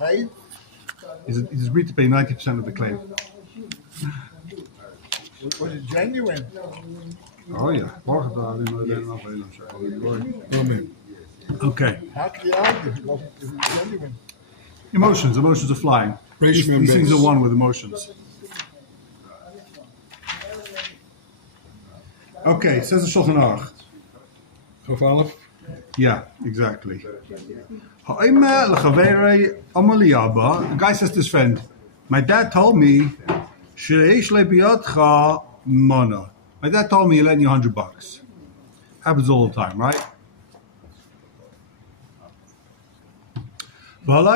Paid? He's agreed to pay 90% of the claim. Was it genuine? Oh yeah. Okay. How can you argue if it wasn't genuine? Emotions are flying. These things are one with emotions. Okay, says the Shulchan Aruch. Yeah, exactly. The guy says to his friend, my dad told me, my dad told me he lent you $100. Happens all the time, right? And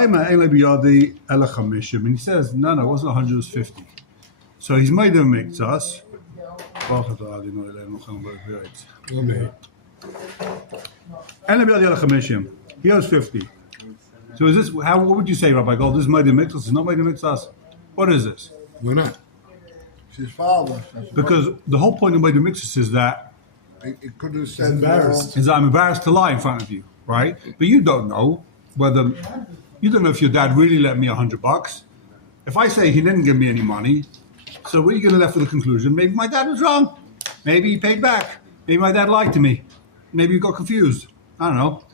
he says, no, it wasn't 100, it was 50. So he's made them mix us. He owes 50. So is this what would you say, Rabbi Gold? This is made them mix us, it's not made them mix us. What is this? Why not? It's his father. Because the whole point of made them mix us is that it could have said embarrassed. is I'm embarrassed to lie in front of you, right? But you don't know if your dad really lent me $100. If I say he didn't give me any money, so what are you going to left with the conclusion? Maybe my dad was wrong. Maybe he paid back. Maybe my dad lied to me. Maybe you got confused. I don't know.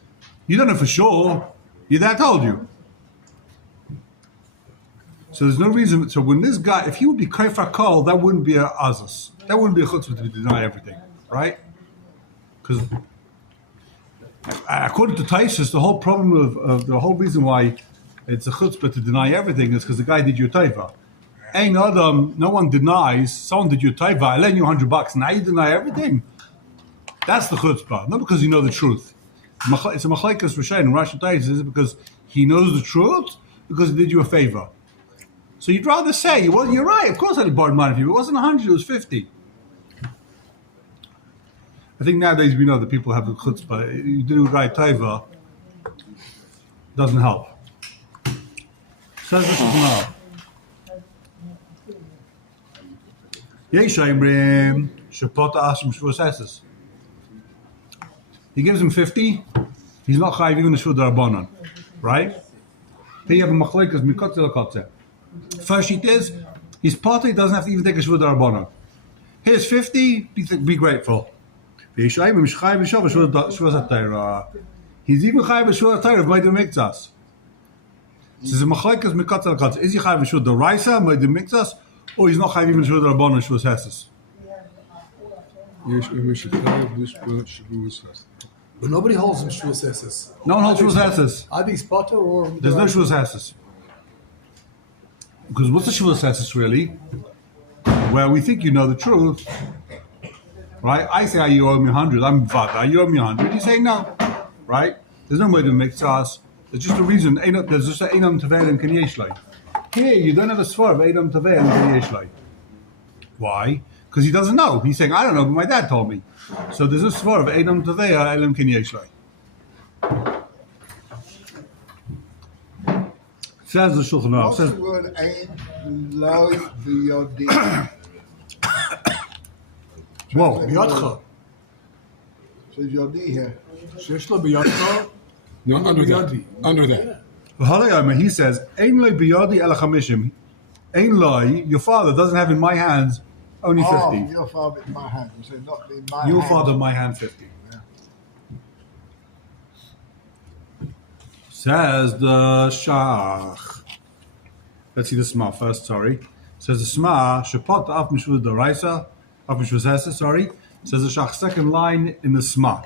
You don't know for sure. Your dad told you. So there's no reason. So when this guy, if he would be kafar kol, that wouldn't be a azus. That wouldn't be a chutzpah to deny everything, right? Because according to Taisus, the whole problem of the whole reason why it's a chutzpah to deny everything is because the guy did you a taiva. Ain't Adam, no one denies, someone did you a taiva, I lent you $100, now you deny everything. That's the chutzpah, not because you know the truth. It's a machlekes Rishayin and Rashi Taisus, is it because he knows the truth, because he did you a favor. So you'd rather say, well, you're right, of course I borrowed money from you, it wasn't 100, it was 50. I think nowadays we know that people have the chutzpah. You do right taiva, doesn't help. Says this is now. He gives him 50. He's not chayiv even a shvud rabbanon, right? Then you have a machlekes mikotze lekotze. First sheet is his party doesn't have to even take a shvud rabbanon. Here's 50. Be grateful. He's even chayiv a shvud Torah of ma'adim mikzas. Says a machlekes mikotze lekotze. Is he chayiv a shvud deraisa ma'adim mikzas? Or he's not chayiv even shvud rabbanon shvud heses. But nobody holds in Shvus Esses. No one holds shvud heses. Are these potter or? There's no shvud heses. Because what's the shvud heses really? Where we think you know the truth, right? I say, you owe me 100. I'm vada. You owe me 100. You say no, right? There's no way to mix us. There's just a reason. There's just an einam tavei and k'niyeshlai. Here, you don't have a svar of einam tavei and k'niyeshlai. Why? Because he doesn't know. He's saying, I don't know, but my dad told me. So there's a svar of einam tavei and k'niyeshlai. Says the Shulchan Aruch. What's the word ain't loy b'yodi? Whoa. Biyotcha. Says yodi here. Sheshla biyotcha. No, under that. Under that. He says, Ein loy biyodi el chamishim. Ein loy, your father doesn't have in my hands only 50. Oh, your father in my hand. You say not in my Your hand. father in my hand 50. Yeah. Says the Shach. Let's see the Sma first, sorry. Says the Sma, Shepot af mishvud daraisa, af mishvud hesed, sorry. Says the Shach, second line in the Sma.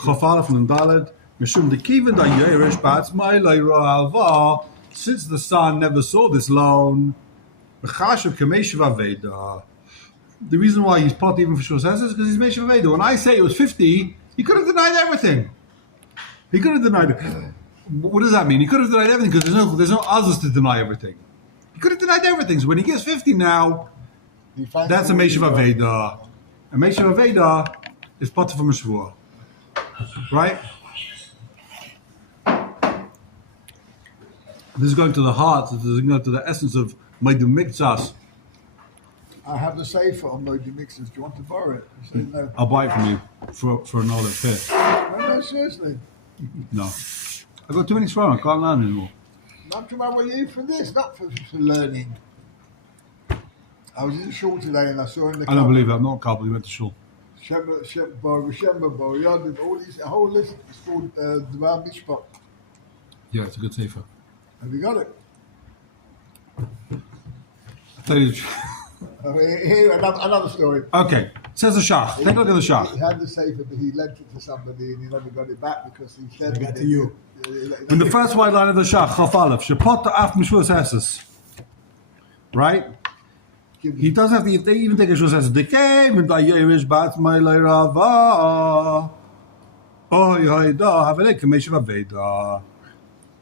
Chafalef Nundaled, Mishum de Kiven da Yeresh Bats Maileiro Alva, since the son never saw this loan, Bechashav Kameshav Aveda. The reason why he's pot even for Shvus Hesed is because he's Meshav Aveda. When I say it was 50, he could have denied everything. He could have denied it. What does that mean? He could have denied everything because there's no others to deny everything. He could have denied everything. So when he gets 50 now, that's a Meshav Aveda. A Meshav Aveda is pot from a Shvua. Right? This is going to the heart, this is going to the essence of Maidim Mikzas. I have the safer on Moji Mixers. Do you want to borrow it? I said, no. I'll buy it from you for an olive here. No, seriously. No. I've got too many swearing. I can't learn anymore. I'm talking about you for this, not for learning. I was in the shul today and I saw in the I don't believe that. I'm not a couple. He went to shul. Shemba, Yod, all these, a whole list is called Dvar Mishpat. Yeah, it's a good sefer. Have you got it? I'll tell you the truth. Here, another story. Okay, says the Shach. Take a look at the Shach. He had the safer, but he lent it to somebody and he never got it back because he said I got to you. In the first white line of the Shach, Chaf Aleph, Shepot Af Mishvus Hesses. Right? He doesn't have to even take a Shvus Hesses. They came and I Yerish Bat Mailei Rava. Oh, Yehoida, Havelek, Kameshav Aveda.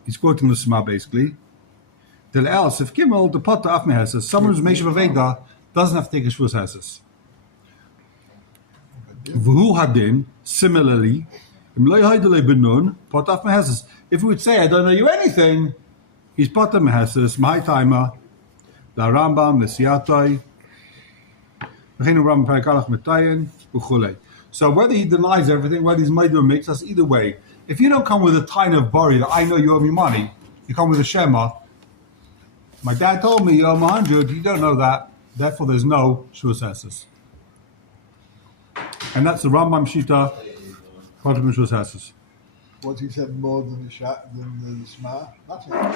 He's quoting the Shema basically. Del else, if Kimmel, the pot Af Mehesses, someone who's Meshav Aveda doesn't have to take a Shvus Hesses. V'hu Hadin, similarly, if we would say, I don't know you anything, he's Potter Meheses, my timer, La Rambam, Nesiatai, Rambam Parakalach Metayin, Uchule. So whether he denies everything, whether he's made a mix, that's either way. If you don't come with a tine of bori that I know you owe me money, you come with a Shema. My dad told me you owe me 100, you don't know that, therefore there's no Shvus Hesses. And that's the Rambam Shita, Potter Shvus Hesses. what he said more than the Shema. Nothing.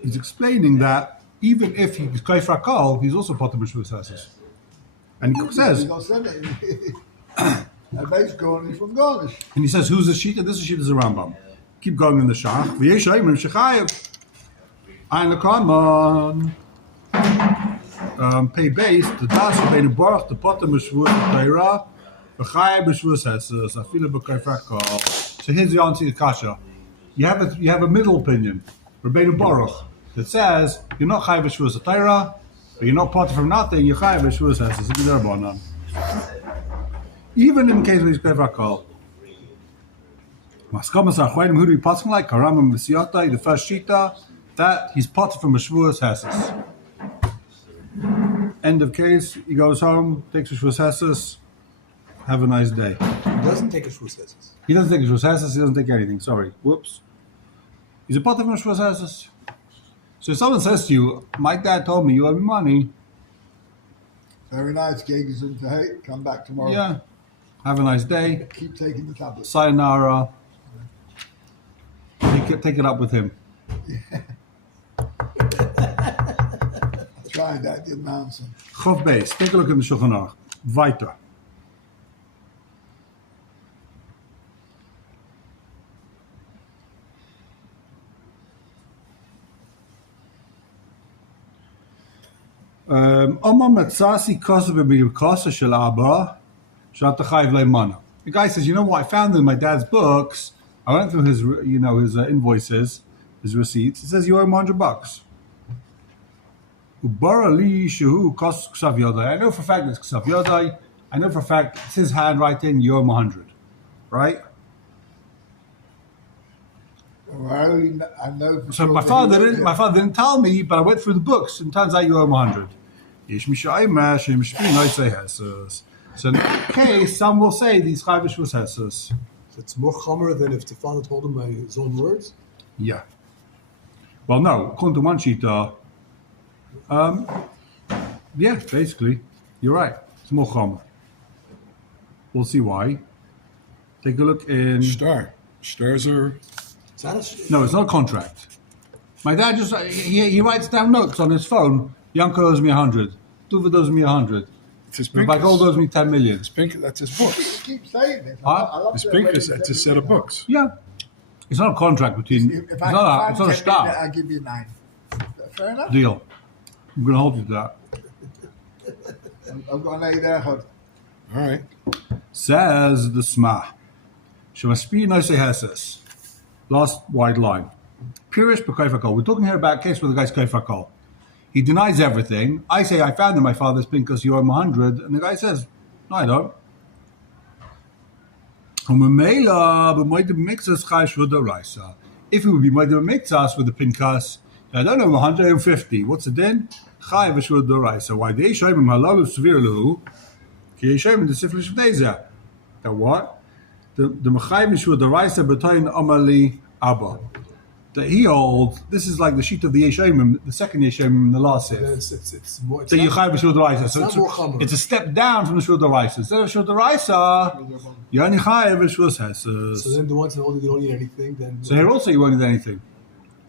He's explaining that even if he's Kaif Rakal, he's also Potter B'Shvus Hesses. And he says, He's not saying it. And base garnish from garnish. and he says, who's the Shita? This is Shita, is the Rambam. Keep going in the Shach. V'yesh ha'imrim shechayev. Ein l'kaman. Pay base, the das bein baruch, the Potter B'Shvus Teira, v'chayev B'Shvus Hesses, afila b'Kaif Rakal. So here's the answer to the kasha. You have a middle opinion, Rabbeinu Baruch, that says you're not chayav b'shvus Torah, but you're not part from nothing. You're chayav b'shvus Hesses. Even in the case where he's kaif rakal. Maskamas achronim who do we passing like Karamim v'siyata, the first shita that he's part from b'shvus Hesses. End of case. He goes home, takes b'shvus Hesses. Have a nice day. He doesn't take a Shvus Hesses. He doesn't take Shvus Hesses, he doesn't take anything. Sorry. Whoops. He's a part of Shvus Hesses. So if someone says to you, my dad told me you owe me money. Very nice, gigs and to hate. Come back tomorrow. Yeah. Have a nice day. Keep taking the tablets. Sayonara. Take it up with him. Tried that, didn't answer. Chof Beis. Take a look in the Shulchan Aruch. Weiter. The guy says, you know what? I found them in my dad's books. I went through his invoices, his receipts. It says you owe him $100. I know for a fact it's Ksav Yodai. I know for a fact it's his handwriting. You owe him 100, right? Well, I know for So sure my father didn't tell me, but I went through the books, and it turns out you owe him 100. So in that case, some will say these chayvish was hesses. So it's more chomer than if the father told him by his own words? Yeah. Well, no. According to one shita, yeah, basically, you're right. It's more chomer. We'll see why. Take a look in. Stars are. No, it's not a contract. My dad just he writes down notes on his phone. Yanko owes me 100. Tuva owes me 100. It's his Rabbi Gold owes me 10 million. That's his books. keep saying this. Huh? His pinkers, that's a set of books. Yeah. It's not a contract between. If It's I not can a find star. I'll give you 9. Fair enough. Deal. I'm going to hold you to that. I've got an 8 there. All right. Says the Sma. Shemaspi no se heses. Last wide line. Pirish b'kaifakol. We're talking here about a case where the guy's kaifakol. He denies everything. I say, I found in my father's pinkas you owe him 100. And the guy says, no, I don't. If it would be made of mixas with the pinkas, I don't know, 150. What's it then? Chai v'shvud doraisa. Why they show him halalu severe lahu? Ki show him the siflish v'deza. That what? The mechai v'shvud doraisa b'toyin amali abba. that he holds, this is like the sheet of the Yeshayim, the second Yeshayim in the last Then Sif. it's more. It's So you not, chayv b'shul d'raisa. So not more chamer. it's a step down from the shul d'raisa. Instead of shul d'raisa, you only chayv b'shul so heses. then the ones that hold you don't need anything. Then So here also you won't need anything.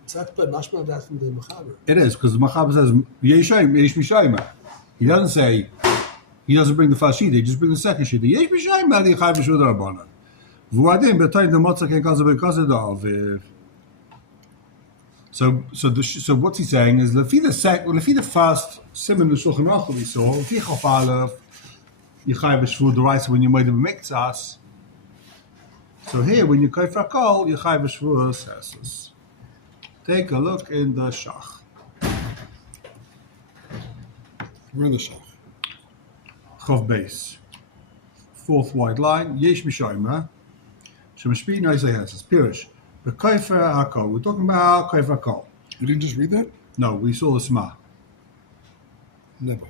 it's not bad. Mashma of that from the mechaber. It is because the Machaber says Yeshayim, Yesh Mishayim. He doesn't say he doesn't bring the first sheet. He just bring the second sheet. Yesh Mishayim, the chayv b'shul d'rabbanan. V'uadim b'tayim the motzak ken kaza b'kaza da'aviv. So what's he saying is lefi the first siman the Shulchan Aruch we saw lefi chaf aleph yichayv b'shvur d'raisa when you made a miktsas. So here when you kayf rakol yichayv b'shvur heses. Take a look in the shach. We're in the shach. Chav base, fourth white line. Yesh mishayma shemashpi noisei heses. Pirish. The Kaifer Hakol. We're talking about Kaifer Hakol. You didn't just read that? No, we saw the Sma. Never.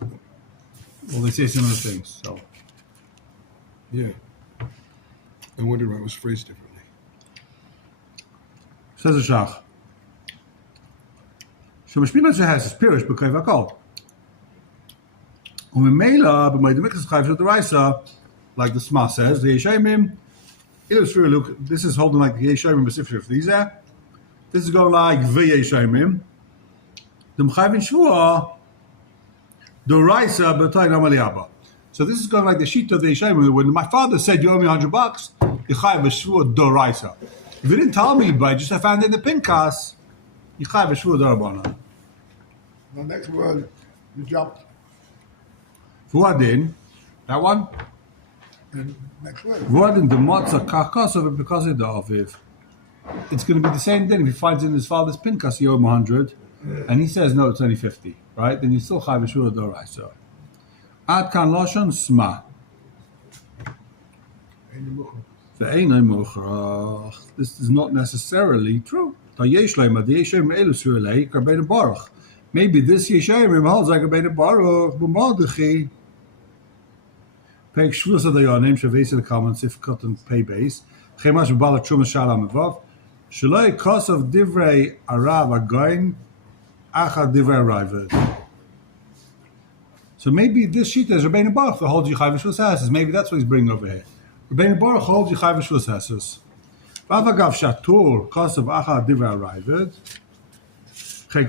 Well, they say similar things. So Yeah. I wondered why it was phrased differently. says the Shach. Shemashpina has Pirish b'Kaifer Hakol. Umimela b'may the Mikdas Chayv the Raisa, like the Sma says, the Yeshayim. Look, this is holding like the Yeshayim b'Sifshir Fliza. This is going like V'Yeshayim. The M'chayvin Shvua, the Raisa b'Tay Namaliyaba. So this is going like the sheet of the Yeshayim. When my father said you owe me $100, you chayv Shvua the Raisa. If you didn't tell me, but just I found it in the Pinkas, you chayv Shvua the Rabbanan. The next word, you jumped. Vuadin, that one. And next word. Vuadin the Matzah Kakas of it because of the Aviv. It's going to be the same thing if he finds in his father's Pinkas you owe him 100, and he says no, it's only 50, right? Then you still chayv Shvua the Raisa. Ad kan lashon sma. This is not necessarily true. Maybe this Yeshayim holds like a Beit Baruch, B'Mardechi. Peg Shvus of the Yonim, Shavesi the comments, if cut and pay base. Chemash B'Balak Truma Shalom Evav. Shaloi Kos of Divrei Arav Agoin, Achad Divrei Raivad. So maybe this sheet is Rabbeinu Baruch that holds Yechai V'Shvus Hases. Maybe that's what he's bringing over here. Rabbeinu Baruch holds Yechai V'Shvus Hases. V'avagav Shatur Kos of Achad Divrei Raivad. So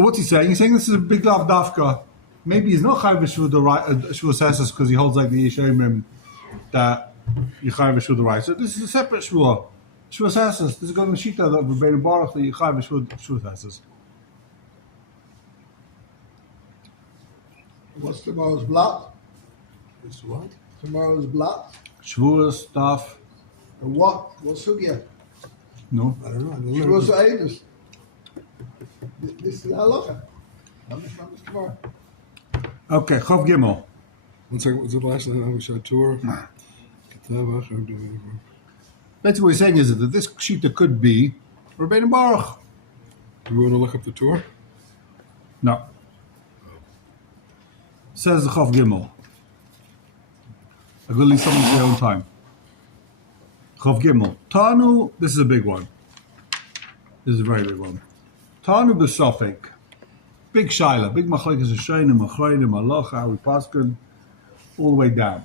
what's he saying? He's saying this is a big love dafka. Maybe he's not chayv b'shvus hases because he holds like the Yeshayim that you chayv b'shvus the right. So this is a separate shvua. Shvus hases. This is going to shita of Rabbeinu Baruch that you chayv b'shvus hases. What's tomorrow's block? It's what? Tomorrow's block? Shvus stuff. And what? What's sugya? No. I don't know. Shvus Eidos. This is halacha. Numbers tomorrow. Okay, Chav Gimel. 1 second, was it the last line? Shatur. Basically, what he's saying is that this shita could be Rabbeinu Baruch. Do we want to look up the tour? No. Says the Chav Gimel. I'm going to leave something for your own time. Chav Gimel. Tanu, this is a big one. This is a very big one. Tanu b'Sofek. Big shaila. Big machlekes Hashayim, Achreinim, Halacha, how we paskin, all the way down.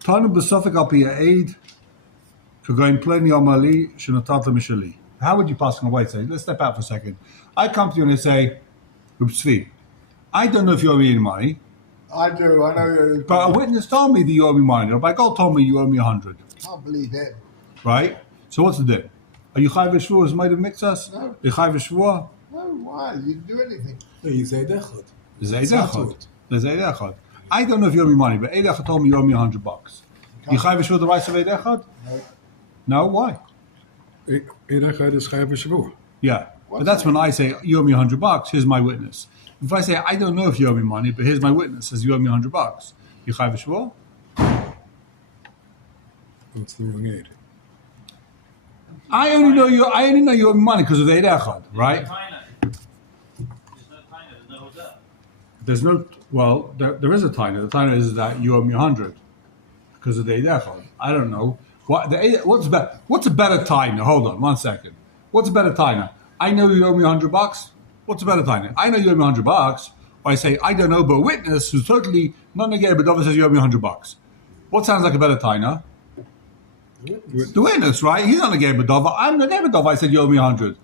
Tanu b'Sofek al pi ha'eid, k'goyin pleni amali, shenatata mishali. How would you paskin away? Say, let's step out for a second. I come to you and I say, Reb Tzvi, I don't know if you owe me any money, I do, I know you. but a witness told me that you owe me money. Or by God told me you owe me 100. Can't believe it. Right? So what's the deal? Are you chayv v'shvua as made of mixas? No. You chayv v'shvua? No, why? You didn't do anything. No, you say dechot. There's Eid Echad. I don't know if you owe me money, but Eid Echad told me you owe me $100. You chayv v'shvua the rights of Eid Echad? No. No, why? Eid Echad is Chayav Shavua. Yeah. But that's when I say you owe me $100, here's my witness. If I say I don't know if you owe me money, but here's my witness says you owe me $100, you chayv v'shvua? That's the wrong aid. I only know you owe me money because of the Eid Echad, right? There's no, well, there is a taina. The taina is that you owe me 100. because of the Eid Echad. I don't know. What's a better taina? Hold on, 1 second. What's a better taina? I know you owe me $100. What's a better taina? I know you owe me $100. Or I say, I don't know, but a witness who's totally not negated, but Dova says you owe me $100. What sounds like a better taina? The witness, right? He's not negated, but Dova. I'm negated, but Dova. I said you owe me 100.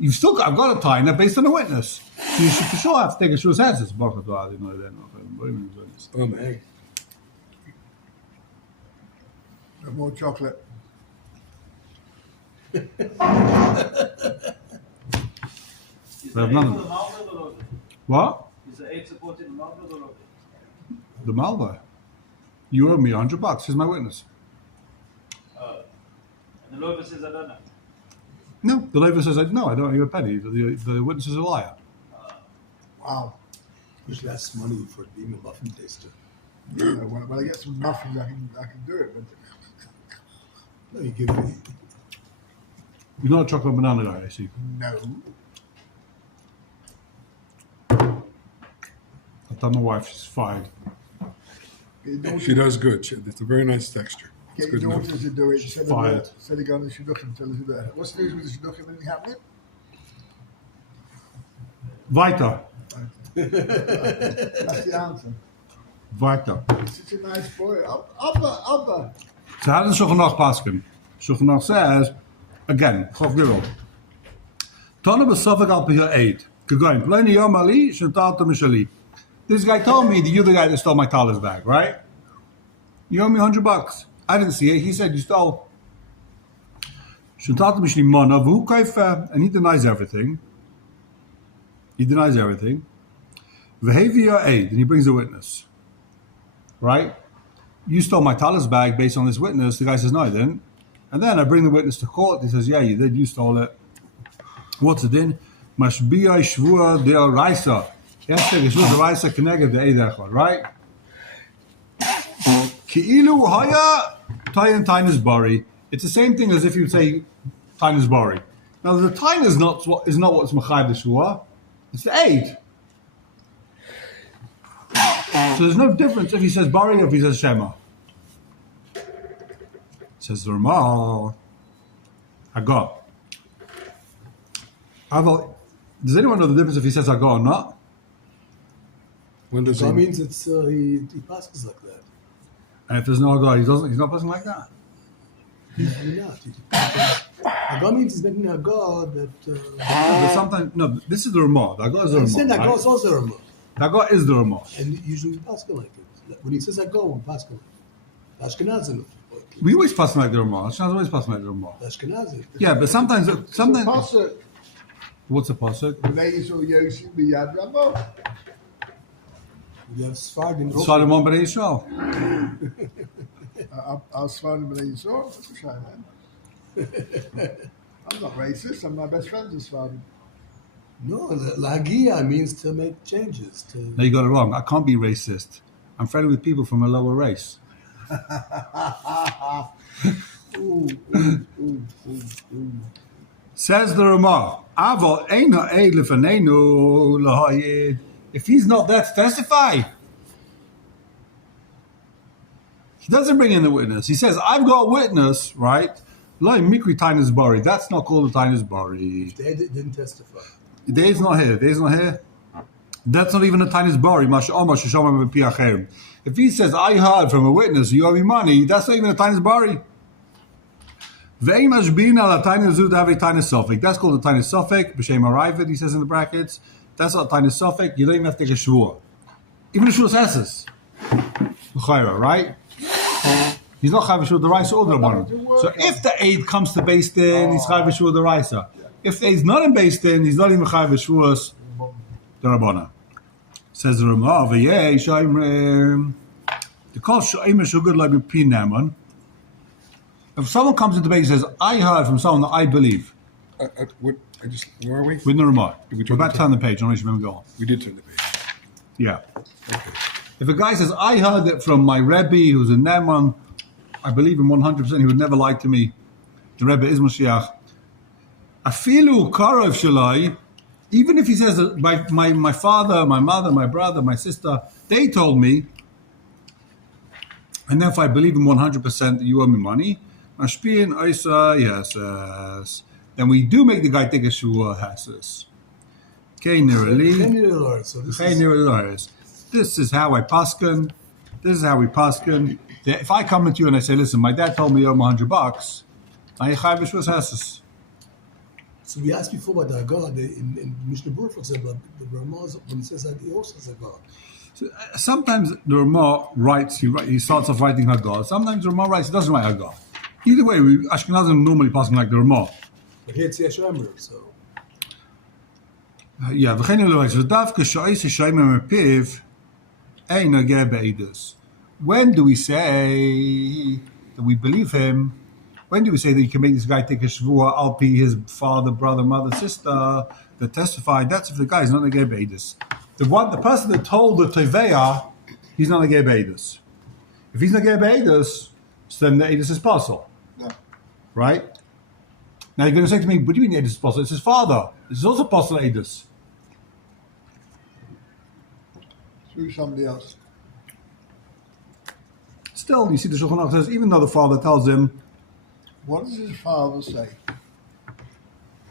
I've got a taina based on a witness. So you should for sure have to take a sure senses. Oh man. No more chocolate. Is We have the none. aid for the Malva or Lotus? What? Is the aid supporting the Malva or Lotus? The Malva. You owe me $100. He's my witness. And the Lotus says I don't know. No, the Levi says, no, I don't owe you a penny. The witness is a liar. Wow. Which that's money for being a muffin taster. When I get some muffins, I can do it. But No, you give me. You're not a chocolate banana guy, I see. no. I've done my wife, she's fired. She does good. It's a very nice texture. It's Get good your enough. daughters to do it. Fired. Instead of going to Shidduchim, tell us about it. What's the news with the Shidduchim? Anything happening? Weiter. That's the answer. Weiter. He's such a nice boy. Abba. So how does Shulchan Aruch paskin? Shulchan Aruch says, again, Chof Gimel. Tana b'sofek al pihir eid. Kegoin, pleni yom ali, shentalta mishali. This guy told me that you're the guy that stole my talis bag, right? You owe me $100. I didn't see it. He said you stole. Shentalta mishali mana, v'hu kaifa, and he denies everything. V'hevi aid, and he brings a witness. Right? You stole my talis bag based on this witness. The guy says, no, I didn't. And then I bring the witness to court. He says, yeah, you did. You stole it. What's it in? Mashbiya shvua de raisa. Yes, take a shvua de raisa connected to Eid Echad, right? Ki'ilu haya tayin tainus bari. It's the same thing as if you say tainus bari. Now, the tain is not what's machayv the shvua. It's the Eid. So there's no difference if he says Bari or if he says Shema. Says the Ramah. Hagah. Does anyone know the difference if he says Hagah or not? When does That he? means it's he passes like that. And if there's no Hagah, he's not passing like that. Usually not. Haggah means he's making a God that. But sometimes, no, this is the Ramah. The Hagah is the I'm saying Ramah. Haggah is also a Ramah. The Hagah is the Ramah. And usually we pass like it. When he says Haggah, we pass like it. Ashkenazim. We always pass like the Ramah. Hashanah's always passing like the Ramah. Ashkenazim. Yeah, but sometimes. Pasuk. What's a pasuk? Leizu Yosim b'yad Ramo. You have Sfardim. Solomon B'nai Yisrael. I'll swear to believe so. That's a shame, man. I'm not racist. I'm my best friend's a Sfardim. No, Lagia means to make changes. No, you got it wrong. I can't be racist. I'm friendly with people from a lower race. Ooh. Says the Ramah, Aval eina eid lefanenu lahayid. If he's not there to testify, he doesn't bring in the witness. He says, I've got a witness, right? Lo mikri tainus bari. That's not called a tainus bari. They didn't testify. Dave's not here. Dave's not here. That's not even a tainus bari. If he says, I heard from a witness, you owe me money, that's not even a tainus bari. That's called a tainus suffix. B'shem arrived, he says in the brackets. That's not a tainus suffix. You don't even have to take a shvua. Even a shvua says right? He's not chayv shvua deraisa or the rabbanon. So if the aid comes to Beis Din, he's chayv shvua deraisa. If the aid's not in Beis Din, he's not even chayv shvuas derabbanan. Says the Ramah, v'yei shaymrim. The call shaymrim shugad like pinaman. If someone comes into debate and says, I heard from someone that I believe. Where are we? With the Ramah. Did we We're turn about the to turn the page. I don't know if you remember go on. We did turn the page. Yeah. Okay. If a guy says, I heard it from my Rebbe who's a Neman, I believe him 100%, he would never lie to me. The Rebbe is Mashiach. Afilu karov shalai, even if he says, my father, my mother, my brother, my sister, they told me, And then if I believe him 100% that you owe me money, Mashpin, Isa, yes. Then we do make the guy take a shua hasis. Okay, nearly. So This is how I paskin. This is how we paskin. If I come to you and I say, listen, my dad told me you owe him $100, I chayv shvus hasis. So we asked before about the God in Mishnah Berurah, for example, the Ramaz, when he says that, he also says God. So, sometimes the Ramah writes, he starts off writing Haggah. Sometimes the Ramah writes, he doesn't write Haggah. Either way, Ashkenazim normally passing like the Ramah. But here it's Yeshua, so. Yeah, when do we say that we believe him? When do we say that you can make this guy take a shvua, alpi, his father, brother, mother, sister, that testified? That's if the guy is not a gay beidus. The person that told the teveya, he's not a gay beidus. If he's not a gay beidus, then the edus is possible. Yeah. Right? Now you're going to say to me, what do you mean edus is possible? It's his father. This is also possible edus. Through somebody else. Still, you see the Shulchan Aruch says, even though the father tells him, What does his father say?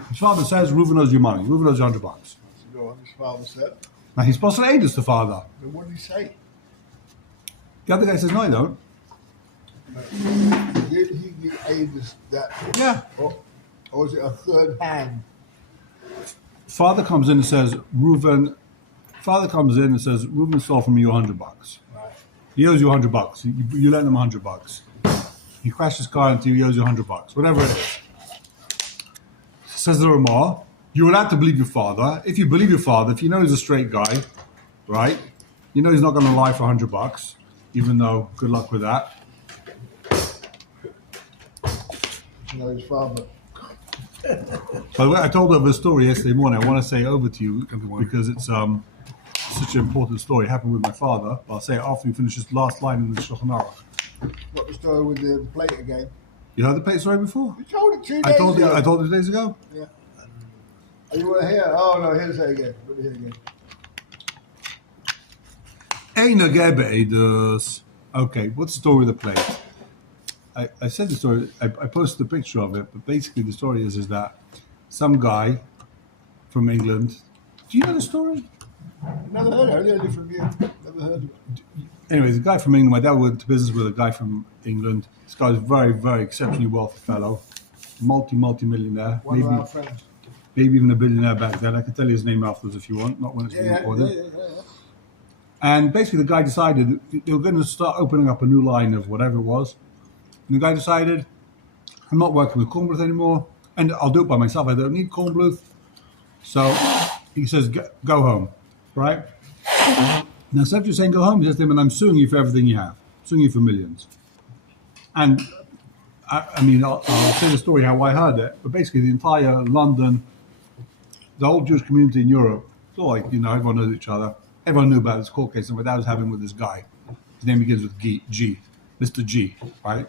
his father says, Reuven owes you money. Reuven owes you $100. So go on, his father said. Now he's possible edus, the father. Then what did he say? The other guy says, no, I don't. Did he give Avis that? Yeah. Or was it a third hand? Father comes in and says, Reuven stole from you $100. Right. He owes you $100. You lent him $100. He crashed his car into you, he owes you $100. Whatever it is. Says the Ramah, you're allowed to believe your father. If you believe your father, if you know he's a straight guy, right? You know he's not going to lie for $100, even though, good luck with that. You know, his father. By the way, I told over a story yesterday morning. I want to say it over to you because it's such an important story. It happened with my father. But I'll say it after we finish this last line in the Shulchan Aruch. What the story with the plate again? You heard the plate story before? You told it 2 days ago. I told it 2 days ago. Yeah. Oh, you want to hear? Oh, no, here's it again. Let me hear again. Okay, what's the story with the plate? I said the story, I posted a picture of it, but basically the story is that some guy from England, do you know the story? Never heard of it. I heard it from you. Never heard of it. Anyways, a guy from England, my dad went to business with a guy from England. This guy's a very, very exceptionally wealthy fellow, multi-millionaire, One of our friends. maybe even a billionaire back then. I can tell you his name afterwards if you want, not when it's being recorded. Yeah. And basically the guy decided they were going to start opening up a new line of whatever it was. And the guy decided, I'm not working with Kornbluth anymore, and I'll do it by myself. I don't need Kornbluth. So he says, go home, right? Now, instead of just saying go home, he says to him, and I'm suing you for everything you have, suing you for millions. And I'll say the story how I heard it, but basically the entire London, the whole Jewish community in Europe, it's all like, everyone knows each other. Everyone knew about this court case and my dad was having with this guy. His name begins with G, Mr. G, right?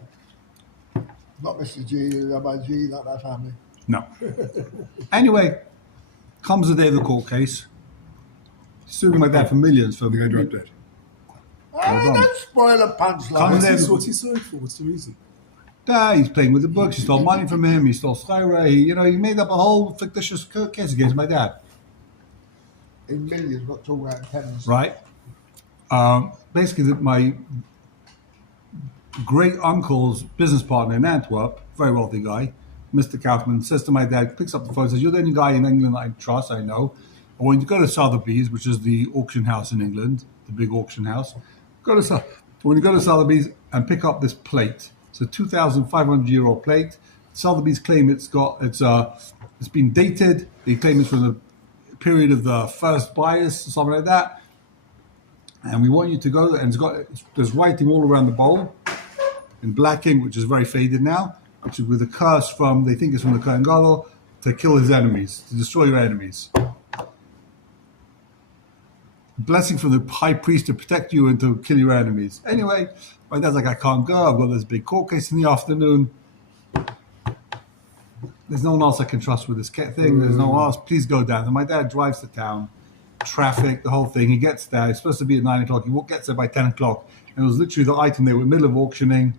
Not Mr. G, Rabbi G, not that family. No. Anyway, comes the day of the court case. Suing my dad for millions for The guy dropped dead. Don't spoil a punchline. What's he suing for? What's the reason? He's playing with the books. He stole money from him. He stole Skyra. He made up a whole fictitious case against my dad. In millions, not talking about pennies. Right. Basically, my great uncle's business partner in Antwerp, very wealthy guy, Mr. Kaufman, says to my dad, picks up the phone, says, "You're the only guy in England I trust. I know. I want you to go to Sotheby's, which is the auction house in England, the big auction house. When you go to Sotheby's and pick up this plate. It's a 2,500-year-old plate. Sotheby's claim it's been dated. They claim it's from the period of the first buyers, something like that. And we want you to go there, and there's writing all around the bowl in black ink, which is very faded now, which is with a curse from, they think it's from the Kohen Gadol, to kill his enemies, to destroy your enemies. Blessing from the high priest to protect you and to kill your enemies. Anyway, my dad's like, I can't go. I've got this big court case in the afternoon. There's no one else I can trust with this thing. There's no one else. Please go down. And my dad drives to town. traffic, the whole thing. He gets there. He's supposed to be at 9 o'clock. He gets there by 10 o'clock. And it was literally the item they were in the middle of auctioning,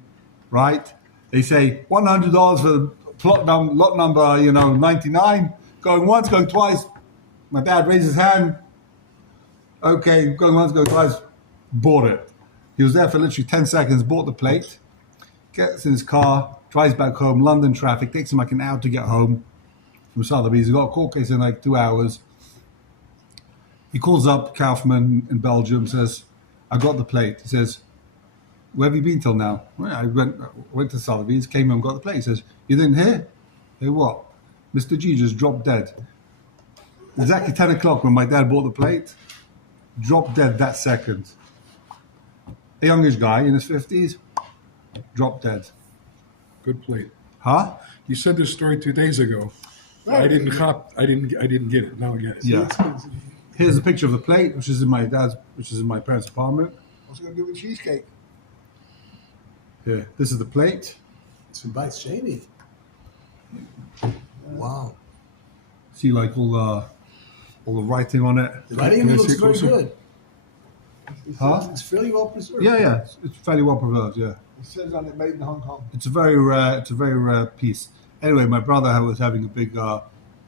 right? They say $100 for the lot number, 99. Going once, going twice. My dad raised his hand. Okay, going once, going twice. Bought it. He was there for literally 10 seconds, bought the plate, gets in his car, drives back home, London traffic, takes him like an hour to get home from Sotheby's. He's got a court case in like 2 hours. He calls up Kaufman in Belgium, says, I got the plate. He says, where have you been till now? Well, I went to Sotheby's, came home, got the plate. He says, you didn't hear? Hey, what? Mr. G just dropped dead. Exactly 10 o'clock when my dad bought the plate, dropped dead that second. A youngish guy in his 50s, dropped dead. Good plate. Huh? You said this story 2 days ago. I didn't get it. Now I get it. Yeah. Here's a picture of the plate, which is in my parents' apartment. What's it going to do with cheesecake? Here, this is the plate. It's from Bites Cheney. Wow. See, like all the writing on it. The writing looks see very closer? good. Huh? It's fairly well preserved. Yeah. It's fairly well preserved. Yeah. It says on it, made in Hong Kong. It's a very rare piece. Anyway, my brother was having a big.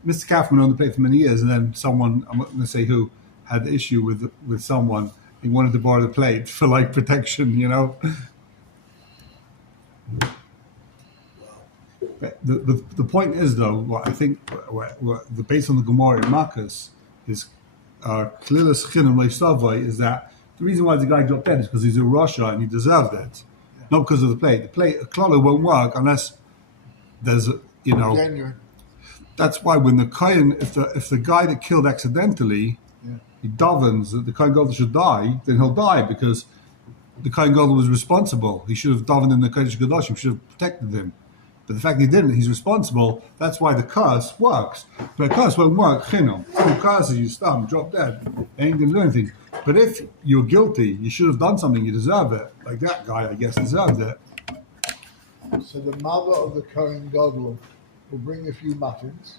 Mr. Kaufman owned the plate for many years, and then someone, I'm not going to say who, had an issue with someone. He wanted to borrow the plate for like protection, The point is, though, what I think, the based on the Gemara in Marcus is Klilas Chinam Leisavai is that the reason why the guy dropped dead is because he's in Russia and he deserved it, not because of the plate. The plate, Klala won't work unless there's Genuine. That's why when the Kohen, if the guy that killed accidentally, he davens that the Kohen Gadol should die, then he'll die because the Kohen Gadol was responsible. He should have davened in the Kodesh Gadashim, should have protected him. But the fact he didn't, he's responsible. That's why the curse works. But a curse won't work. Chinam. Who curses you, stump, drop dead. They ain't going to do anything. But if you're guilty, you should have done something. You deserve it. Like that guy, I guess, deserved it. So the mother of the Kohen Gadol will bring a few muffins.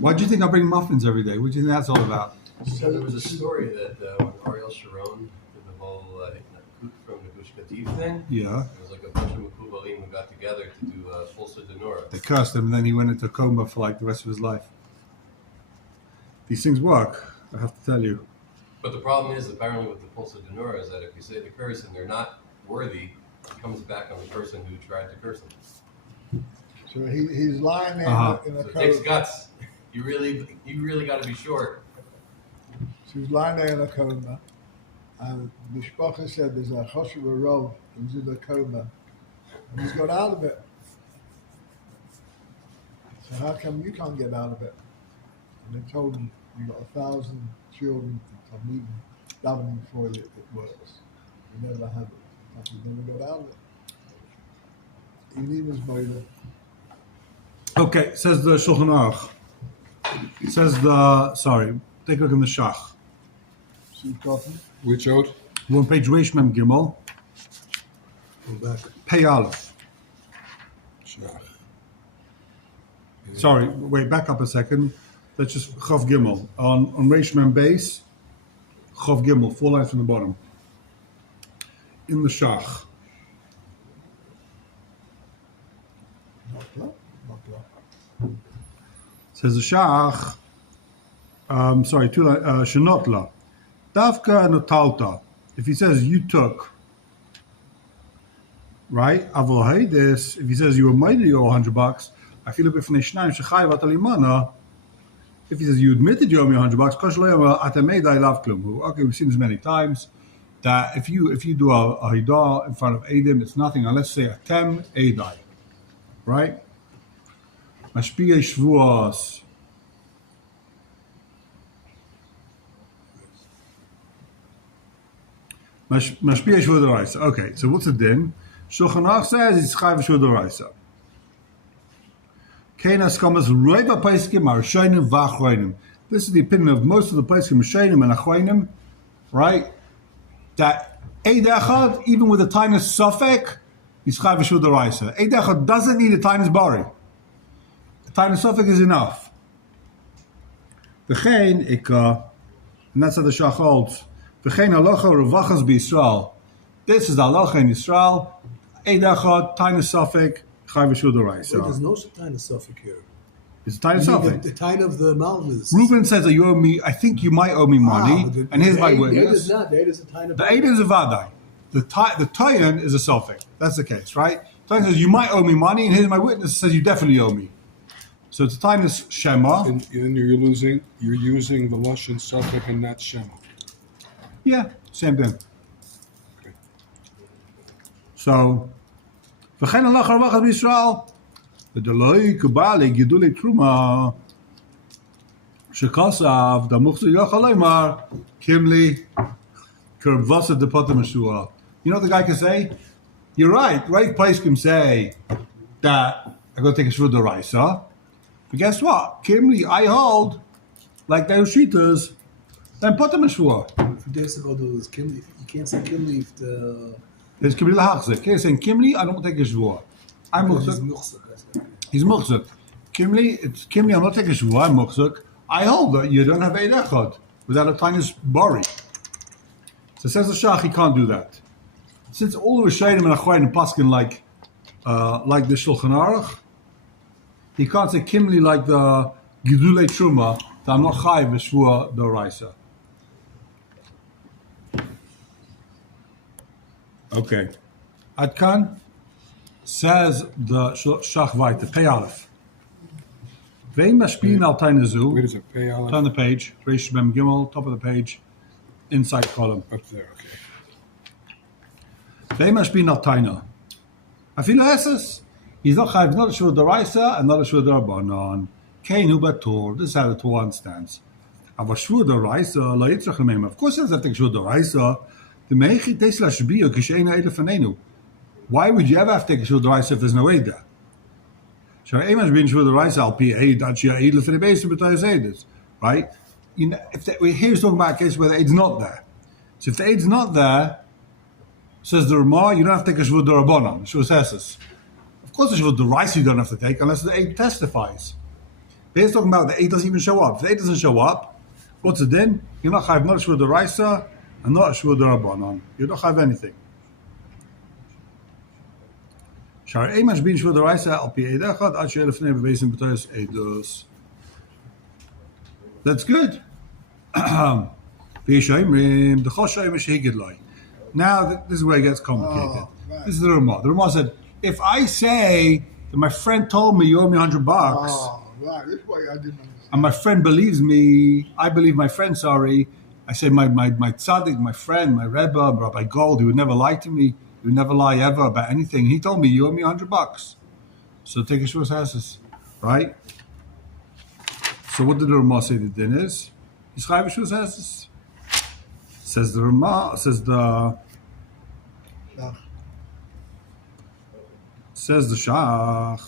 Why do you think I bring muffins every day? What do you think that's all about? So there was a story that when Ariel Sharon did the whole from the Gush Katif thing, Yeah. it was like a bunch of Mekubalim who got together to do Fulsa Denora. They cursed him, and then he went into a coma for like the rest of his life. These things work, I have to tell you. But the problem is, apparently, with the Fulsa Denora is that if you say the curse and they're not worthy, it comes back on the person who tried to curse them. So he's lying there in a So it takes coma. guts. You really got to be sure. So he's lying there in a coma. And the Shpacha said there's a Choshev Rov who's in a coma. And he's got out of it. So how come you can't get out of it? And they told him, you've got 1,000 children from Talmudim davening for you, it works. You never have it. But you never got out of it. Elima's made Okay, says the Shulchan Aruch. Take a look in the Shach. See cotton. Which out? We're on page Reish Mem Gimel, Go back. Pei Aleph. Shach. Sorry, wait, back up a second. That's just Chav Gimel. On Reish Mem Beis, Chav Gimel, 4 lines from the bottom. In the Shach. Says the Shach, 2 lines, Shenotla. Davka notalta. If he says you took, right? Avohay this. If he says you were mighty, you owe $100. I feel a bit from the Shnaim Shechai Vatalimana. If he says you admitted you owe me $100, Koshloyama Atameda I love Klum. Okay, we've seen this many times. That if you do a hidah in front of Eidim, it's nothing unless say Atem Eidai. Right? Mashpiyah Shvuas. Mashpiyah Shvu D'Oraisa. Okay, so what's the din? Shulchan Aruch says it's Chayv Shvu D'Oraisa. Keinas Kamas Roiva Paiskim are Shoinim V'Achroinim. This is the opinion of most of the Paiskim Shoinim and Achroinim, right? That Eid Echad, even with a tiniest Sofek, is Chayv Shvu D'Oraisa. Eid Echad doesn't need a tiniest Bari. A tiniest Sofek is enough. V'chein ikka, and that's how the Shach holds. V'chein halacha revachas b'Yisrael. This is the halacha in Yisrael. Eid echad, taina safek, chai v'shul Wait, d'oraisa. there's no taina suffix here. It's a taina You mean safek. The taina of the Malvis. Reuben says that you owe me, I think you might owe me money, and here's my The eight witness. is not. The eight is a taina. The eight is a vadai. The tayan is a safek. That's the case, right? Tayan says you might owe me money, and here's my witness says you definitely owe me. So it's a taina shema. And you're using the lashon suffix and not shema. Yeah, same thing. So, v'chein halacha revachas b'Yisrael. V'deloi kubali gidulei truma. Shekasav damuchzu yochal leimar kimli kervasa depotem meshua. You know what the guy can say? You're right. Right place can say that I'm going to take a shvud d'oraisa. But guess what? Kimli, I hold like those shitas. Then potem meshua. For days ago, there was Kimli. You can't say Kimli if the. There's kimli lahachzik. He's saying kimli. I don't take a shvua. I'm He's muchzuk. muchzak, I said. He's muchzuk. Kimli. It's kimli. I'm not taking a shvua. I'm muchzuk. I hold that you don't have eid echad without a tiniest bari. So says the Shach, he can't do that. Since all the Rishayim and Achronim and Paskin like the Shulchan Aruch, he can't say kimli like the Gidulei Truma that I'm not chayiv v'shvua d'oraisa. Okay, Adkan says the Shach Vayta Pei Aleph. Vein mashpin al tainazu. Where does it pay out? It's on the page. Reish Mem Gimel, top of the page, inside column. Up there, okay. They must be not taina. Afilu hesses. He's not chayiv, not a shvur d'oraisa and not a shvur d'Rabbanan. Kain hu batur. This is how the Torah understands. Ava shvur d'oraisa la yitzrach lemeim. Of course, he doesn't have to take shvur d'oraisa. The meichi teis la shbiya kisheina eid lefanenu. Why would you ever have to take a shvur d'oraisa if there's no eid there? Shari emash bin shvur d'oraisa al pi eid achia eid lefanei beisim b'tayis eidus. Right? You know, here's talking about a case where the eid's not there. So if the eid's not there, says the Ramah, you don't have to take a shvur d'Rabbanan, shvur hesses. Of course, the shvur d'oraisa you don't have to take unless the eid testifies. But he's talking about the eid doesn't even show up. If the eid doesn't show up, what's it then? You're not chayiv not a shvur d'oraisa and not a shvur d'Rabbanan. You don't have anything. Shar emash bin shvur d'oraisa al pi eid echad ad she'el lefnei b'veisim b'toyos eidus. That's good. V'yishayimrim d'chol shayim shehigid lai. Now, this is where it gets complicated. Oh, right. This is the Ramah. The Ramah said, if I say that my friend told me you owe me $100, Oh, right. This way I didn't understand. and my friend believes me, I believe my friend, sorry. I say my tzaddik, my friend, my Rebbe, Rabbi Gold, he would never lie to me. He would never lie ever about anything. He told me you owe me $100. So take a shvur hesses, right? So what did the Ramah say the din is? He's chayiv shvur hesses. Says the Ramah, says the Shach.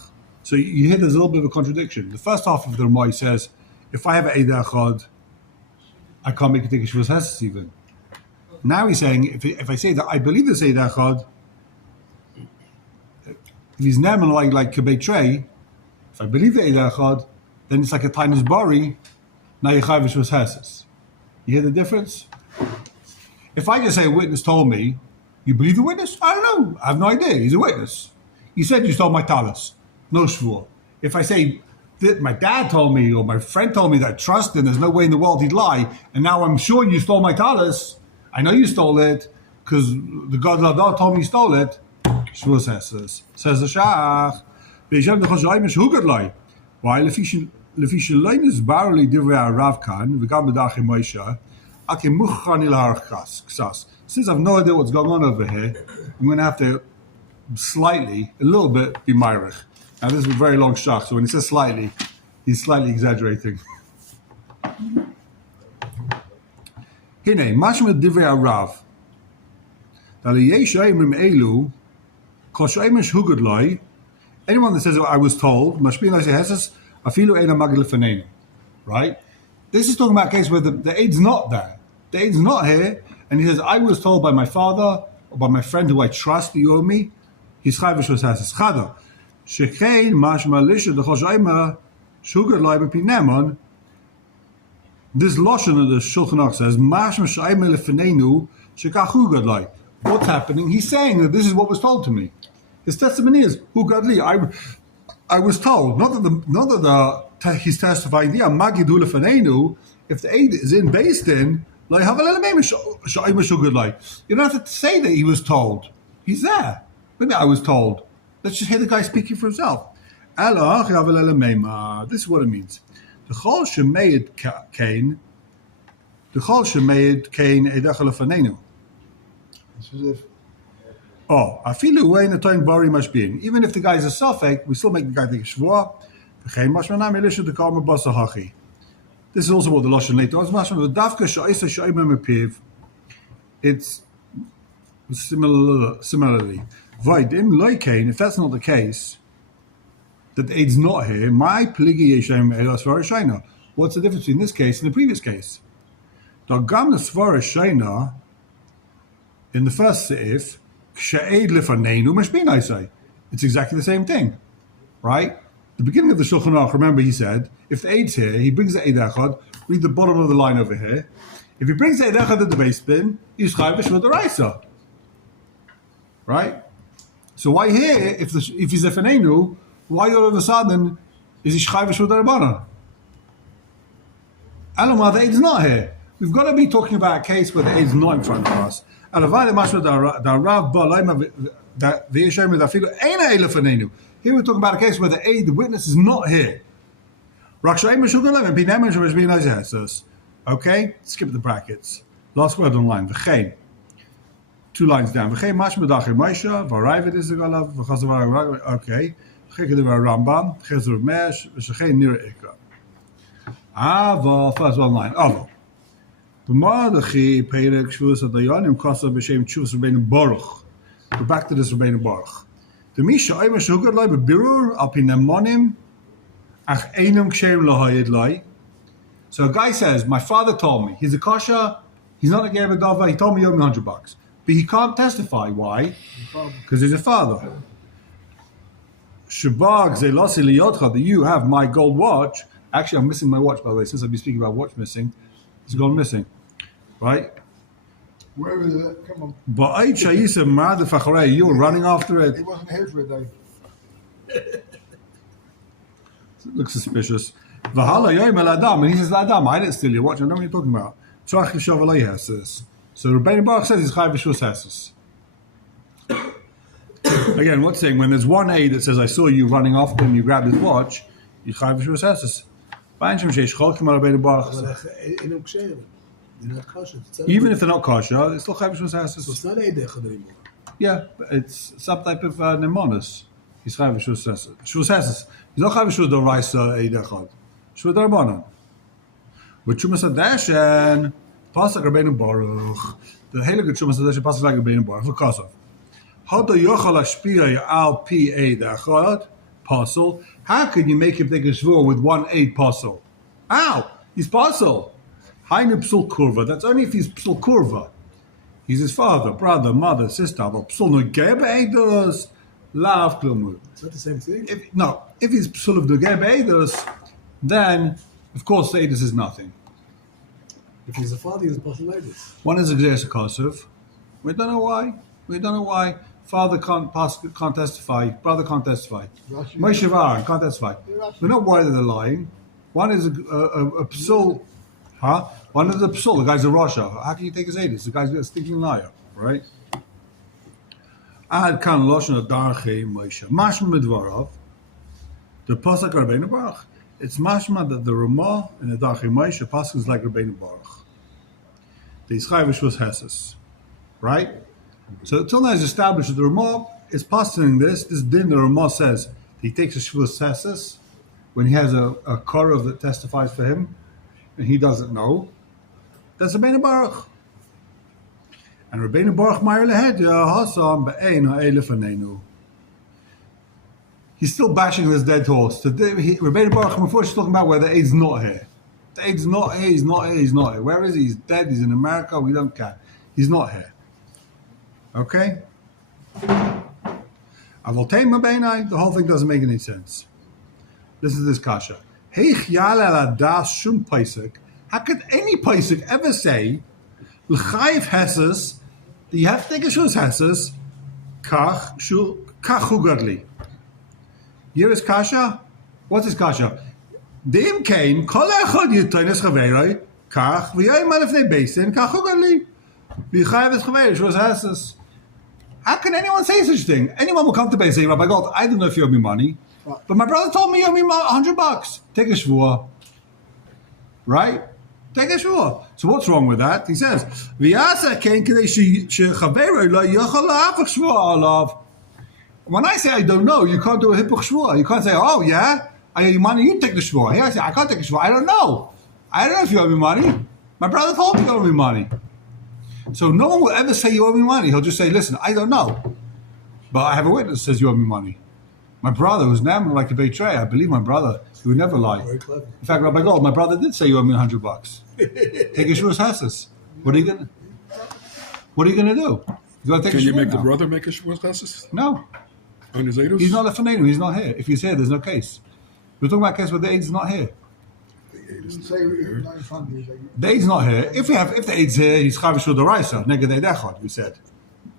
So you hear there's a little bit of a contradiction. The first half of the Ramah he says, if I have an Eid Echad, I can't make it take a Shvus Hesses even. Now he's saying, if I say that I believe this Eid Echad, if he's Neman like Kebei Trey, if I believe the Eid Echad, then it's like a Tainus Bari, now you chayiv Shvus Hesses. You hear the difference? If I just say a witness told me, you believe the witness? I don't know. I have no idea. He's a witness. He said you stole my talis. No shvur. If I say that my dad told me or my friend told me that I trust him, there's no way in the world he'd lie, and now I'm sure you stole my talis, I know you stole it because the God Ladar told me you stole it. Shvur says the Shach. Why? Lefi shelein is barely divrei Rav Kan v'gam b'dachim Moshe. Since I have no idea what's going on over here, I'm going to have to a little bit, be Myrich. Now, this is a very long shach, so when he says slightly, he's slightly exaggerating. Hine, mashma divrei Rav. Anyone that says, I was told, right? This is talking about a case where the aid's not there. The aid's not here, and he says, I was told by my father or by my friend who I trust you owe me. He's chayiv shvus hesses. Chada. Shekein mashma lisha d'chol shayma shugad loy b'pinemon This Lashon of the Shulchan Aruch says, "Mashma sh'ayim lefneinu shekachu gadlai." What's happening? He's saying that this is what was told to me. His testimony is, "Hu gadli." I was told, not that he's testifying. Yeah, Magidu lefneinu. If the aid is in based in, like you don't have to say that he was told. He's there. Maybe I was told. Let's just hear the guy speaking for himself. This is what it means. The chol shemeid kain edach lefanenu. It's as if Oh, afilu wein atoin bari mashbin. Even if the guy's a safek, we still make the guy take a shvua. V'chein mashmanam elisha the karma basa hachi. This is also what the Lashon later on. It's similarly. Vaidim loikein, if that's not the case, that the aid's not here, my pligi yeshem elas varashayna. What's the difference between this case and the previous case? Dagam svarashayna, in the first seif, kshe'ed lefaneinu mashbin, I say. It's exactly the same thing, right? The beginning of the Shulchan Aruch, remember he said, if the aid's here, he brings the aid echad, read the bottom of the line over here. If he brings the aid echad at the base bin, he's chayv with the raisa. Right? So why here, if he's a fenenu, why all of a sudden is he chayv with the rabbanon? Alama, the aid's not here. We've got to be talking about a case where the aid's not in front of us. And here we're talking about a case where the aid, the witness, is not here. Okay, skip the brackets. Last word on line. V'chein. 2 lines down. V'chein mashma dachir Moshe. V'arayvet is the galav. V'chazavar. Okay. V'chein the Rambam. V'chein mesh. V'chein nira ikra. Ava. First one line. Ava. B'madachi perek shvus adayanim kasa b'shem shvus Rabbeinu Baruch. Go back to this Rabbeinu Baruch. The Misha Ayma Shugad Lai B'Birur Al Pinemonim Ach Einam Ksherim Lahayid Lai. So a guy says, my father told me, he's a kasha, he's not a Ger B'Dava, he told me you owe me $100. But he can't testify. Why? Because he's a father. Shabag Zelasi Liyotcha, that you have my gold watch. Actually, I'm missing my watch, by the way. Since I've been speaking about watch missing, it's gone missing. Right? where is it? Come on. But you were running after it. It wasn't here for a day. It looks suspicious. Vahala yoim el adam, and he says, Adam, I didn't steal your watch. I know what you're talking about. So Rabbeinu Baruch says he's chayv b'shvus hasis. Again, what's saying? When there's one aid that says, I saw you running after him, you grabbed his watch, you chayv b'shvus hasis. Even if they're not kosher, they're still chayv b'shvus hasis. So it's not Eid Echad anymore. Yeah, it's some type of nemonis. He's chayv b'shvus hasis. Shvus hasis. He's not chayv b'shvus d'oraisa eid echad. Shvus d'Rabbanan. With Chumas Hadashen, Pasuk Rabbeinu Baruch, the Heilige Chumas Hadashen Pasuk like Rabbeinu Baruch, because of how do yochal ashpia al pi eid echad pasul? How can you make him take a shvur with one eid pasul? How? He's pasul. Hainu psul kurva. That's only if he's psul kurva. He's his father, brother, mother, sister. But psul nogeh be'eidos lav klumud. It's not the same thing. If he's psul of nogeh be'eidos, then of course the eidus is nothing. If he's a father, he's a person like this. One is exercise kosov. We don't know why. Father can't testify. Brother can't testify. Moshe Aaron can't testify. We're not worried that they're lying. One is a psul. Huh? One is a psul. The guy's a Rasha. How can you take his eidus? The guy's a stinking liar, right? Ad kan loshen adarche Moshe. Mashma midvarav. The pasuk Rabbeinu Baruch. It's mashma that the Ramah and the Darchei Moshe pasuk is like Rabbeinu Baruch. The Yischayivish was Hesses, right? So till now it's established that the Ramah is passing this din. The Ramah says he takes a shvus Hesses when he has a korov that testifies for him, and he doesn't know. That's Rabbeinu Baruch. And Rabbeinu Baruch Meir Lehedya Hasam Be'ein Ha'elef Anenu. He's still bashing this dead horse. Rabbeinu Baruch before she's talking about where the aid's not here. The aid's not here, he's not here. Where is he? He's dead, he's in America, we don't care. He's not here. Okay? Avolteima Beinai, the whole thing doesn't make any sense. Listen to this kasha. Heich yal ala das shum paisek, How could any pasuk ever say l'chayiv hesses? You have to take a shul's hesses. Kach hugadli. Here is kasha. What is kasha? Dim came kol echad yitonis chaveroi kach v'yayim alef beisin kach hugadli. V'chayiv es chaveroi shul's hesses. How can anyone say such a thing? Anyone will come to me and say, Rabbi God, I don't know if you owe me money, but my brother told me you owe me $100. Take a shvua. Right? Take a shvua. So what's wrong with that? He says, when I say I don't know, you can't do a hippoch shvua. You can't say, oh yeah, I owe you money, you take the shvua. Here I say, I can't take a shvua. I don't know. I don't know if you owe me money. My brother told me you owe me money. So no one will ever say you owe me money. He'll just say, listen, I don't know. But I have a witness that says you owe me money. My brother, who's now like a betray, I believe my brother, he would never lie. Very clever. In fact, Rabbi Gold, my brother did say you owe me $100. Take a shvur's hasses. What are you gonna do? You gotta take Can a you shvur make now. The now. brother make a shvur classes No. on his Eidos? He's not a fanenu, he's not here. If he's here, there's no case. We're talking about a case where the AIDS not here. Say no funding. The AIDS not here. If the AIDS here, he's chavish d'oraisa, neged eid echad, we said.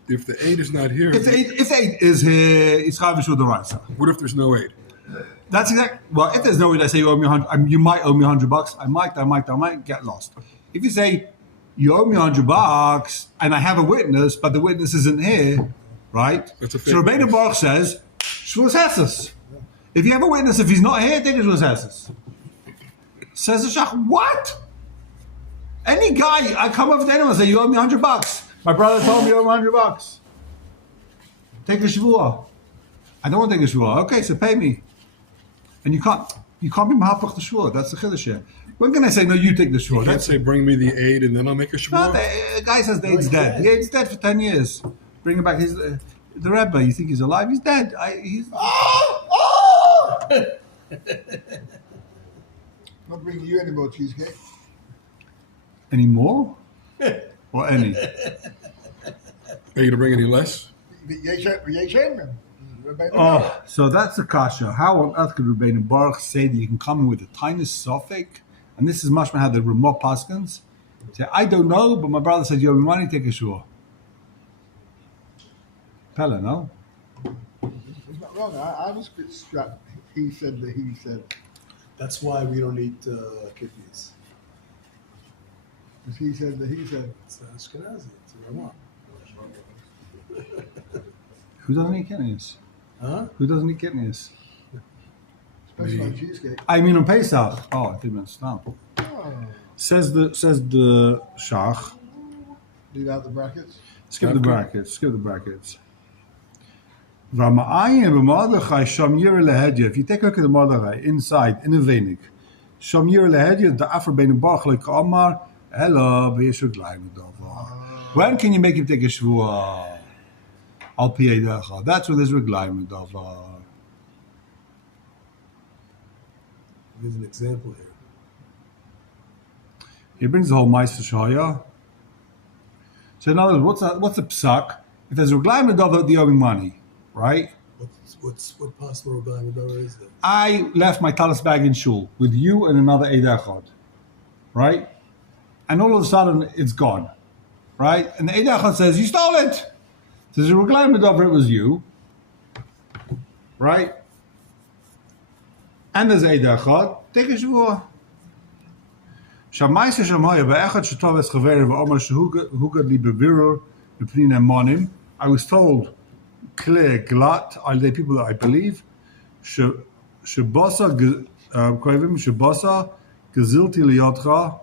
If the aid is not here, If the aid is here, he's chavish d'oraisa. what if there's no aid? That's exactly. Well, if there's no way to say you owe me you might owe me $100. I might get lost. If you say you owe me $100 and I have a witness, but the witness isn't here, right? That's a So fake Rabbeinu Baruch says shvus hesses. If you have a witness, if he's not here, take a shvus hesses. Says the shach. What? Any guy, I come over to anyone and say you owe me $100. My brother told me you owe me $100. Take a shvua. I don't want to take a shvua. Okay, so pay me. And you can't be mahapach the shvua. That's the chiddush here. When can I say no? You take the shvua. You can't That's say bring me the aid and then I'll make a no, shvur. the guy says the aid's dead. The aid's dead for 10 years. Bring him back. He's the Rebbe. You think he's alive? He's dead. He's Not bringing you any more cheesecake. any more or any? Are you gonna bring any less? Oh, so that's the kasha. How on earth could Rabbeinu Baruch say that you can come in with the tiniest suffix? And this is mashma how the Ramah Paskins say, I don't know, but my brother said, you owe me money, take a shua. Pella, no? It's not wrong. I was a bit struck. He said that he said. That's why we don't eat kidneys. Because he said that he said. It's not Ashkenazi. It's Ramah. Who doesn't eat kidneys? Huh? Who doesn't eat kidneys? Especially on cheesecake. I mean on Pesach. Oh, I didn't understand. Oh. Says the Shach. Leave out the brackets. Skip the brackets. Rama'ayim b'Mordechai Shamir lehedya. If you take a look at the Mordechai inside in a venig, Shamir lehedya the Afar bein Baruch like Amar Hello b'Yeshua Gleim Dova. When can you make him take a shvua? Al Piedecha. That's when there's Gleim Dova. Give an example here. He brings the whole Meister Shaya. So in other words, what's a psak? If there's Gleim Dova, the owing money. Right? What possible Rabbi is there? I left my talis bag in shul with you and another Eid Echad. Right? And all of a sudden, it's gone. Right? And the Eid Echad says, you stole it. There's a requirement over it was you. Right? And there's Eid Echad. Take a shvua. Shamayse Shamaya Be'echad Shetov Es Chaver V'Omar Shehugad Li Bevirur B'Pnina Monim. I was told clear glut are the people that I believe Shabasa Gazilti Liyotcha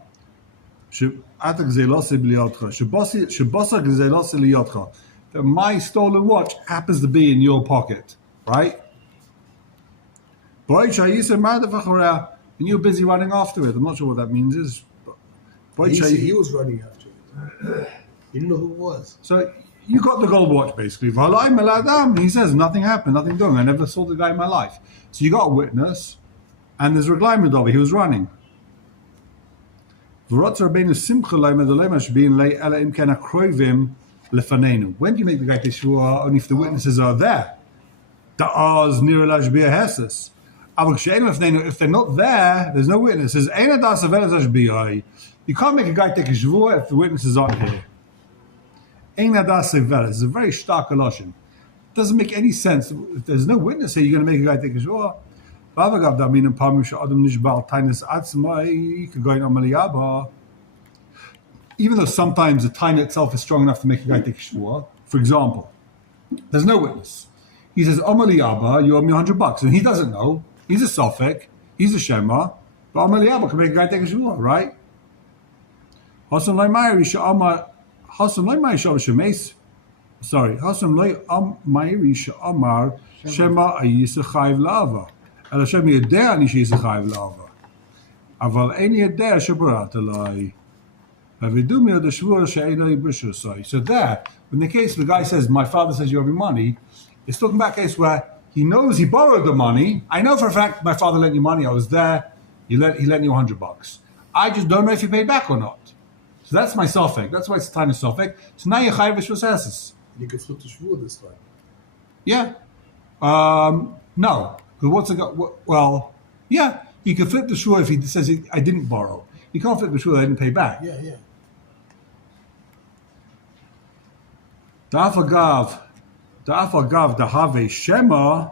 Atak Zelose Liyotcha Shabasa Gazelose Liyotcha. That my stolen watch happens to be in your pocket, right? And you're busy running after it. I'm not sure what that means is. He was running after it. You didn't know who it was. So you got the gold watch, basically. He says nothing happened, nothing done. I never saw the guy in my life. So you got a witness, and there's Reglaimid over. He was running. When do you make the guy take shvua? Only if the witnesses are there. If they're not there, there's no witnesses. You can't make a guy take a shvua if the witnesses aren't here. This is a very stark allusion. It doesn't make any sense. If there's no witness here, you're going to make a guy take a shvua. Even though sometimes the taina itself is strong enough to make a guy take a shvua. For example, there's no witness. He says, Amali Abba, you owe me $100. And he doesn't know. He's a Sophic. He's a Shema. But Amali Abba can make a guy take a shvua, right? Hasam Lai Mayri Sha'amar Shema Ayisa Chayv Lava. El Hashem Yedea Ani Sheisa Chayv Lava. Aval Eini Yedea Shabarat Alai. So there, in the case the guy says, my father says you owe me money, it's talking about a case where he knows he borrowed the money. I know for a fact my father lent you money. I was there. He lent you $100. I just don't know if you paid back or not. So that's my suffix. That's why it's a tiny suffix. So now you're chayiv v'shvus. You can flip the shvur this time. Yeah. No. Because what's the well, yeah, he can flip the shvur if he says I didn't borrow. He can't flip the shvur I didn't pay back. Yeah. Da'afagav dahave shema,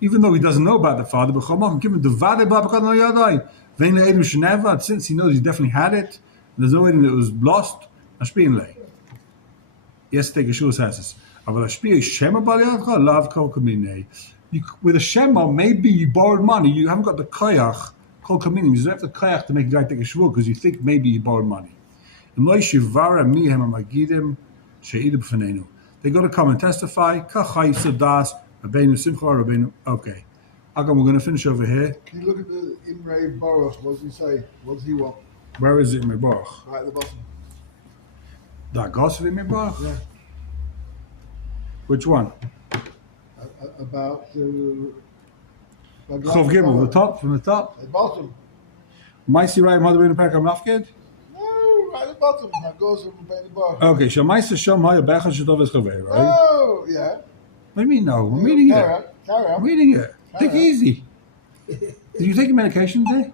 even though he doesn't know about the father, but give him the vade babakad no yadai. Vein le'edim sheneva, since he knows he definitely had it, and there's no way that it was lost. Ashpiin le. Yes, take a shul's houses. Aval ashpiin shema b'aliyadcha lav kol kamine. With a shema, maybe you borrowed money. You haven't got the koyach kol kamine. You don't have the koyach to make a guy take a shvur because you think maybe you borrowed money. And lo yishivara mihem amagidim. They got to come and testify. Okay. Agam, we're going to finish over here. Can you look at the Imre Baruch? What does he say? What does he want? Where is it in my Baruch? Right at the bottom. That gossip in my Baruch? Yeah. Which one? About Chov Gimel, the top, from the top? At the bottom. Maisi right, Mother in the Pack, I'm Nafkid? Right at the bottom. That goes from the Baruch. Okay, Shamaisa Shom Haya Becha Shetov Eschaveh, right? Oh, yeah. What do you mean, no? I'm reading Carry it. on. Carry I'm on. reading it. Take it on. easy. Did you take your medication today?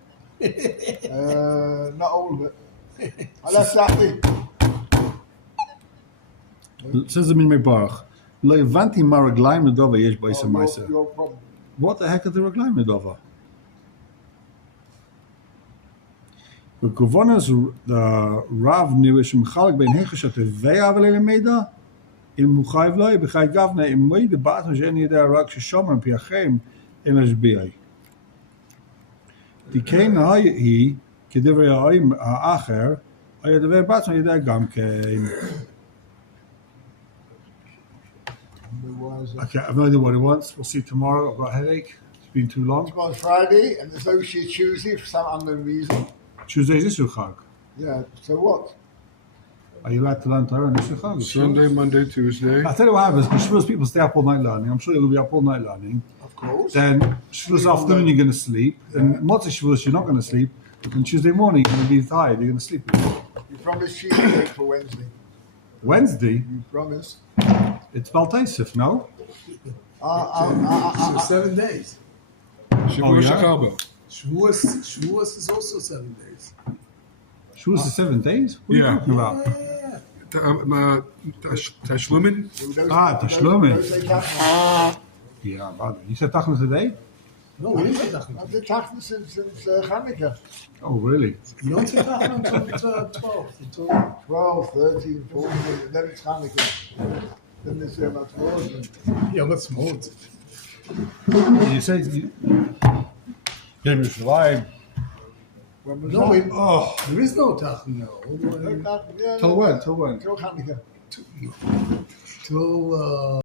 Not all of it. I left that thing. It says in my Baruch. Lo Yavanti Maraglaim Nedova Yesh Baisa Maisa. Your problem. What the heck are the Raglaim Nedova? The Kovanas, the Rav Newish Mchalik Ben Hechashat Ve'avel Meida in Muchayv Loi B'Chay Gavna in Moide Bat Masheni Yedei Rak Sheshomer Piachem in Ashbiai. Dikein Hayi Kedivrei Ha'im Ha'acher Hayadevei Bat Masheni Yedei Gam Keim. Okay, I have no idea what it wants. We'll see tomorrow. I've got a headache. It's been too long. Tomorrow's Friday, and there's no Tuesday for some unknown reason. Tuesday is Issur Chag. Yeah, so what? Are you allowed to learn Torah on Issur Chag? Sunday, Monday, Tuesday. I'll tell you what happens. Shavuos people stay up all night learning. I'm sure you'll be up all night learning. Of course. Then Shavuos afternoon you're going to sleep. And Motzei Shavuos you're not going to sleep. And Tuesday morning you're going to be tired. You're going to sleep. You promised cheesecake for Wednesday. Wednesday? You promised. It's Baltaisif, no? So 7 days. Shavuot yeah? Shachabo. Shavuos is also 7 days. Shavuos is 7 days? What are you Yeah. talking about? Tashlumin. Tashlumin. Don't say Tachlis. Yeah, brother. You said Tachlis today? No, we didn't say Tachlis. I've been Tachlis since Hanukkah. Oh, really? You don't say Tachlis until 12. Until 12, 13, 14, and then it's Hanukkah. Then they say about 12. yeah, what's more? You said you gave me Shalayim. When was No, that? wait. Oh, there is no Tachlis now. No, Tachlis, yeah, Till when? Till when? Till Hanukkah. Till